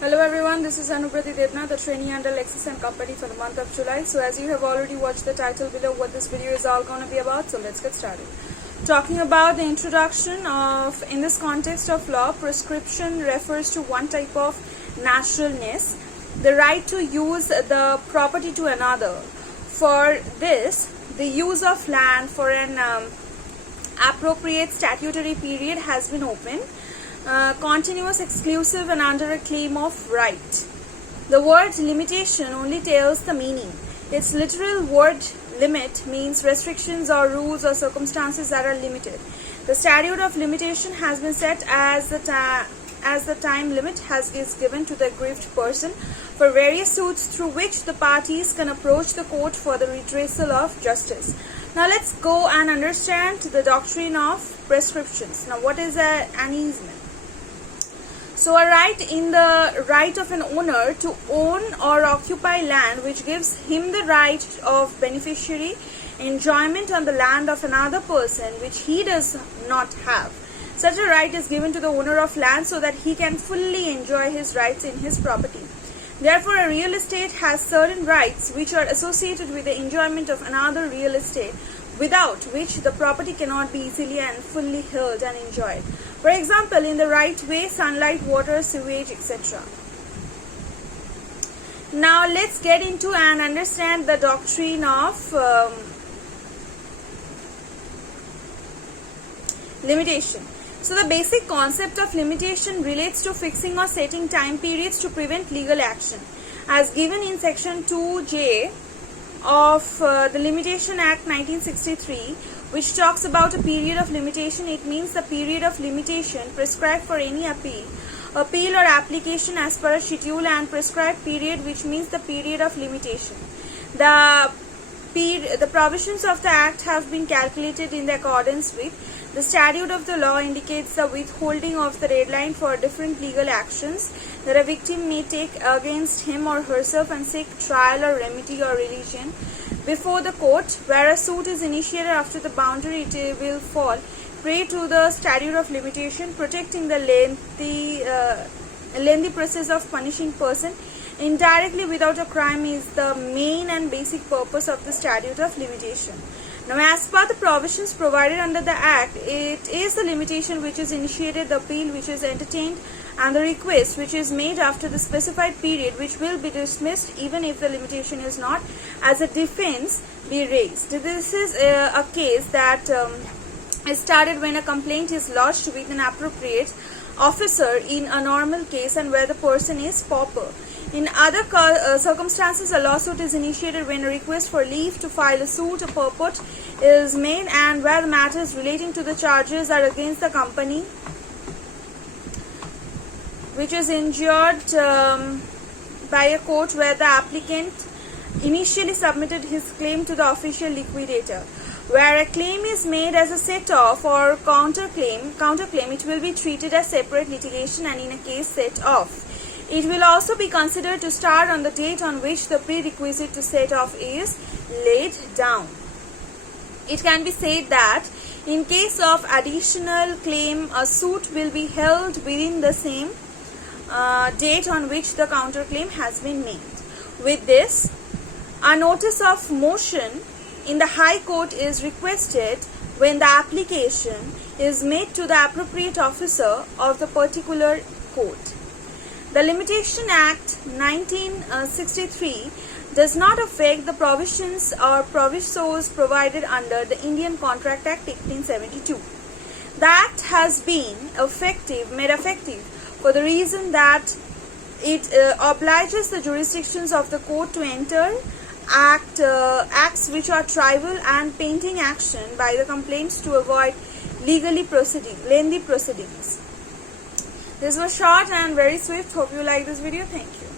Hello everyone, this is Anuprati Devna, the trainee under Lexis and Company for the month of July. So as you have already watched the title below, what this video is all going to be about, so let's get started. Talking about the introduction of, in this context of law, prescription refers to one type of naturalness, the right to use the property to another. For this, the use of land for an appropriate statutory period has been open. Continuous, exclusive, and under a claim of right. The word limitation only tells the meaning. Its literal word limit means restrictions or rules or circumstances that are limited. The statute of limitation has been set as the time limit is given to the aggrieved person for various suits through which the parties can approach the court for the redressal of justice. Now let's go and understand the doctrine of prescriptions. Now what is an easement? So a right in the right of an owner to own or occupy land which gives him the right of beneficiary enjoyment on the land of another person which he does not have. Such a right is given to the owner of land so that he can fully enjoy his rights in his property. Therefore, a real estate has certain rights which are associated with the enjoyment of another real estate, without which the property cannot be easily and fully held and enjoyed. For example, in the right way, sunlight, water, sewage, etc. Now let's get into and understand the doctrine of limitation. So the basic concept of limitation relates to fixing or setting time periods to prevent legal action. As given in section 2J of the Limitation Act 1963, which talks about a period of limitation, it means the period of limitation prescribed for any appeal or application as per a schedule, and prescribed period, which means the period of limitation. The provisions of the Act have been calculated in accordance with the statute of the law indicates the withholding of the deadline for different legal actions that a victim may take against him or herself and seek trial or remedy or religion before the court. Where a suit is initiated after the boundary, it will fall prey to the statute of limitation, protecting the lengthy process of punishing person indirectly without a crime is the main and basic purpose of the statute of limitation. Now, as per the provisions provided under the Act, it is the limitation which is initiated, the appeal which is entertained, and the request which is made after the specified period, which will be dismissed even if the limitation is not, as a defense, be raised. This is a case that is started when a complaint is lodged with an appropriate officer in a normal case and where the person is pauper. In other circumstances, a lawsuit is initiated when a request for leave to file a suit, a purport, is made, and where the matters relating to the charges are against the company which is injured by a court, where the applicant initially submitted his claim to the official liquidator. Where a claim is made as a set-off or counterclaim, it will be treated as separate litigation, and in a case set off, it will also be considered to start on the date on which the prerequisite to set off is laid down. It can be said that in case of additional claim, a suit will be held within the same date on which the counterclaim has been made. With this, a notice of motion in the High Court is requested when the application is made to the appropriate officer of the particular court. The Limitation Act 1963 does not affect the provisions or provisos provided under the Indian Contract Act 1872. The Act has been made effective for the reason that it obliges the jurisdictions of the court to enter acts which are trivial and pending action by the complaints to avoid lengthy proceedings. This was short and very swift. Hope you like this video. Thank you.